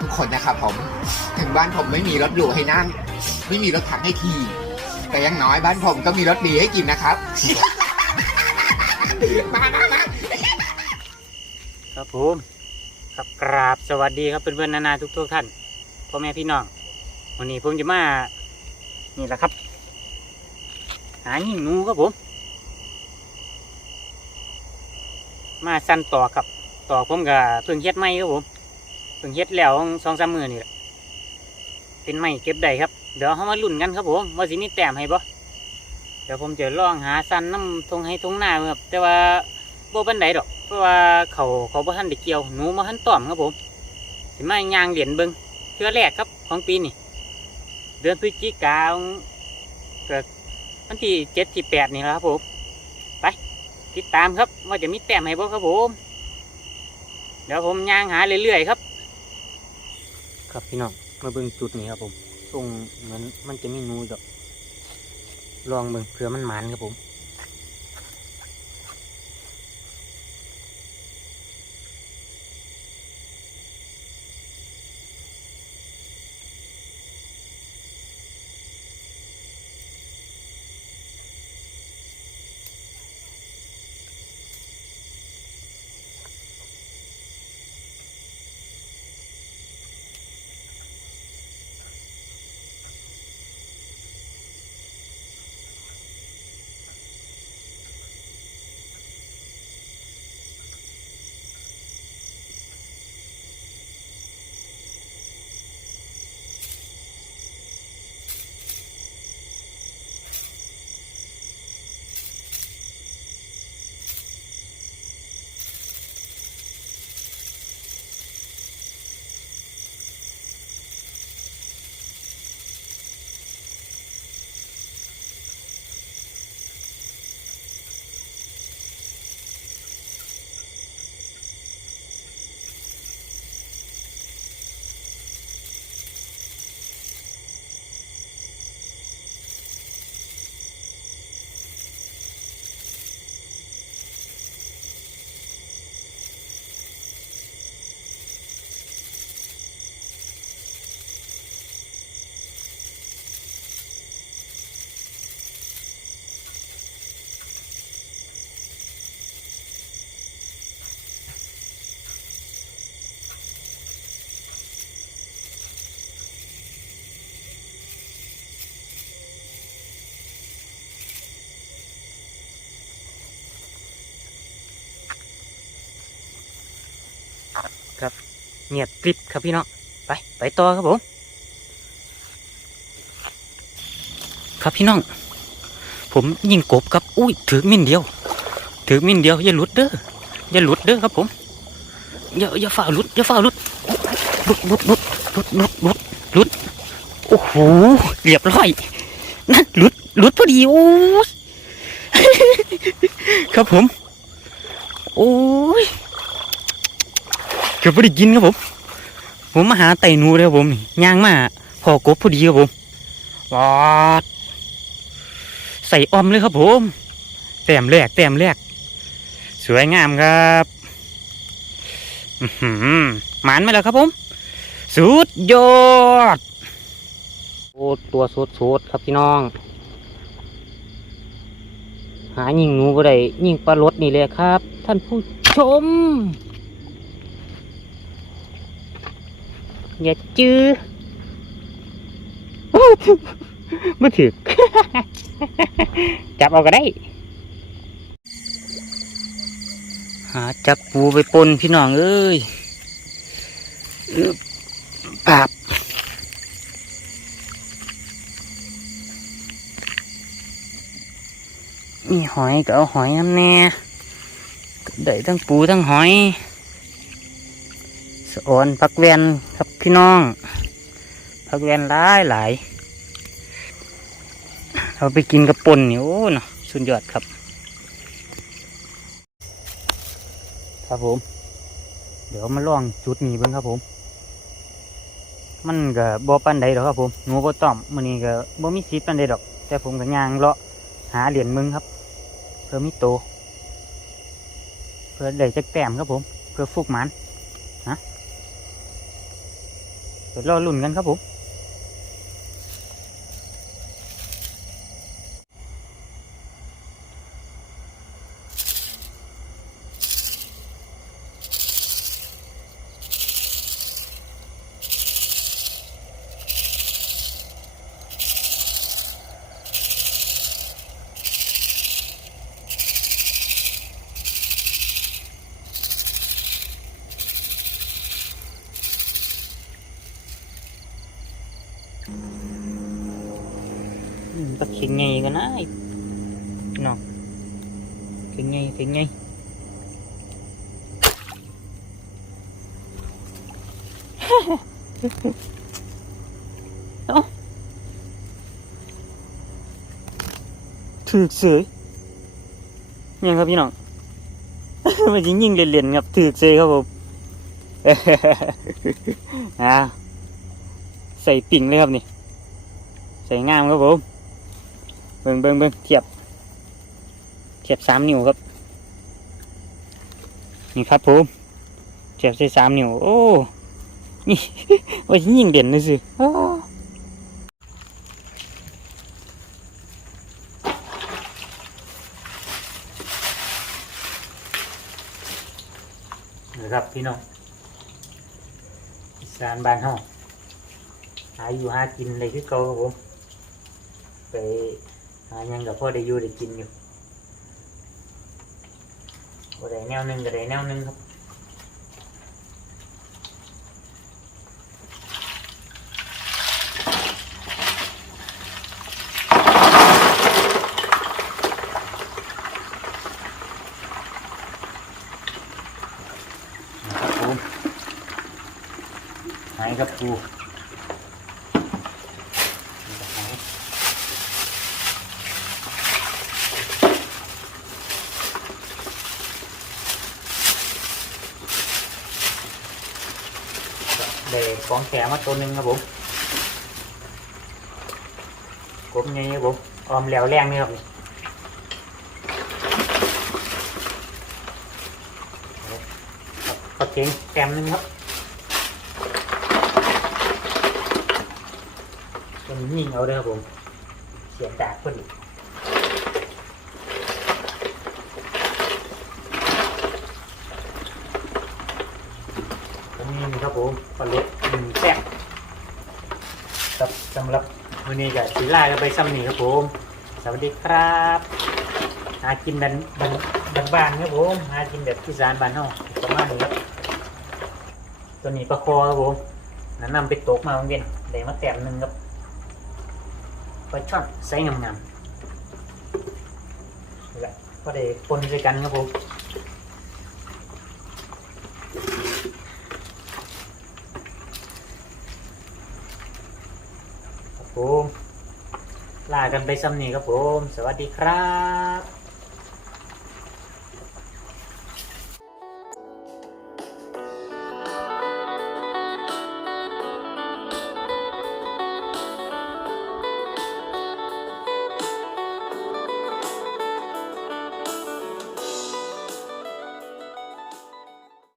ทุกคนนะครับผมถึงบ้านผมไม่มีรถหรูให้นั่ง ไม่มีรถถังให้ขี่แต่ยังน้อยบ้านผมก็มีรถดีให้กินนะครับ มามามาครับผมครับกราบสวัสดีครับเพื่อนๆนานาทุกทุกๆท่านพ่อแม่พี่น้องวันนี้ผมจะมา นี่แหละครับ หาหิ่งหนูครับผม มาสั้นต่อครับ ต่อผมกับเพิ่งเฮ็ดไม้ครับผม เพิ่งเฮ็ดแล้วสองสามมือนี่แหละเป็นไม้เก็บได้ครับ เดี๋ยวเขามาลุ้นกันครับผมว่าสิมีแต้มให้บ่เดี๋ยวผมจะลองหาสันน้ำทงให้ทงหน้าครับแต่ว่าบ่บันไดดอก เพราะว่าเขาเขาบ่ทันได้เกี่ยวหนูบ่ทันต้อมครับผมสิมายางเหรียญเบิงเทื่อแรกครับของปีนี้เดือนพฤศจิกาเกิดวันที่เจ็ดที่แปดนี่แหละครับผมไปติดตามครับว่าจะมีแต้มให้บ่ครับผมเดี๋ยวผมย่างหาเรื่อยๆครับ ครับพี่น้องมาเบิ่งจุดนี้ครับผมตรงเหมือนมันจะมีหนูดอกลองเบิ่งเผื่อมันหมานครับผม เงียบกริบครับพี่น้องไปไปต่อครับผมครับพี่น้อง ผมยิงกบครับอุ้ยถือมินเดียว ถือมินเดียวอย่าหลุดเด้ออย่าหลุดเด้อครับผมอย่าอย่าฝ่าหลุดอย่าฝ่าหลุดหลุดหลุดหลุดหลุดหลุดหลุดหลุดโอ้โหเรียบร้อยนั่นหลุดหลุดพอดีโอ้ยครับผม โอ้ย กือบไม่ได้กินครับผม ผมมาหาไต่นูเลยครับผมนี่ย่างมาพอกบพอดีครับผมวาดใส่ออมเลยครับผม แต้มแรกแต้มแรก สวยงามครับหือหมานมาแล้วครับผม สุดยอดโอ้ตัวสดสดๆครับพี่น้อง หายิงหนูก็ได้ยิงปลารดนี่เลยครับ ท่านผู้ชม อย่าจื้อมาถึกจับเอาก็ได้ หาจับปูไปปนพี่น้องเอ้ยแบปาบมีหอยก็เอาหอยน้ำแน่ได้ทั้งปูทั้งหอยสะออนพักแวนครับ พี่น้องพักแวนหลายหลายเราไปกินกระปนนี่โอ้เนาะสุดยอดครับ ครับผม เดี๋ยวมาลองจุดนี้เบิ่งครับผม มันก็บ่ปันใดดอกครับผมหนูบ่ต้อมมื้อนี้ก็บ่มีสิทธิ์ปันใดดอก แต่ผมก็ย่างเลาะหาเหรียญมึงครับ เพื่อมีโต เพื่อได้จักแต้มครับผม เพื่อฟุกหมัน ไป เดี๋ยวรอลุ่นกันครับผม ตะเข็งไงกันนะไอ้เนาะเข็งไงเข็งไงเอ้ถือกเสยยังครับพี่น้องมันยิงยิงเล่นๆครับถือกเสยครับผมอ่าใส่ปิ่งเลยครับนี่ ใส่งามครับผม บิ่งเบิ่งเบิ่งเทียบ เทียบสามนิ้วครับ นี่ครับผมเทียบใส่สามนิ้ว โอ้ นี่ว่าสิยิงเด่นเลยสิโอ้นะครับพี่น้องอีสานบ้านเฮาหาอยู่หากินเลยคือเก่าครับผมไป หายังกับพ่อได้อยู่ได้กินอยู่บ่ได้แนวหนึงก็ได้แนวหนึงครับนครับผมหายครับกูหายได้ ของแถมมาตัวหนึ่งครับผมกบไงครับผมออมแล้วแรงนี่ครับนี่ก็เจ๋งแถมหนึงครับตัวนี้ยิงเอาเด้อครับผมเสียบดาบพอดีตัวนี้ครับ ผมปลาเล็กหนึ่งแซ่บครับสำหรับวันนี้ก็สีลากันไปซ้ำนี่ครับผม สวัสดีครับหากินบันบันบนบ้านครับผมหากินแบบที่สานบ้านเฮาประมาณนี้ครับตัวนี้ปลาคอครับผมนั้นนำไปตกมาเมื่อกี้ได้มาแต้มหนึ่งครับปลาช่อนไซส์งามๆนี่แหละก็ได้ปนด้วยกันครับผมครับผมลา กันไปซ้ำนี้ครับผม สวัสดีครับ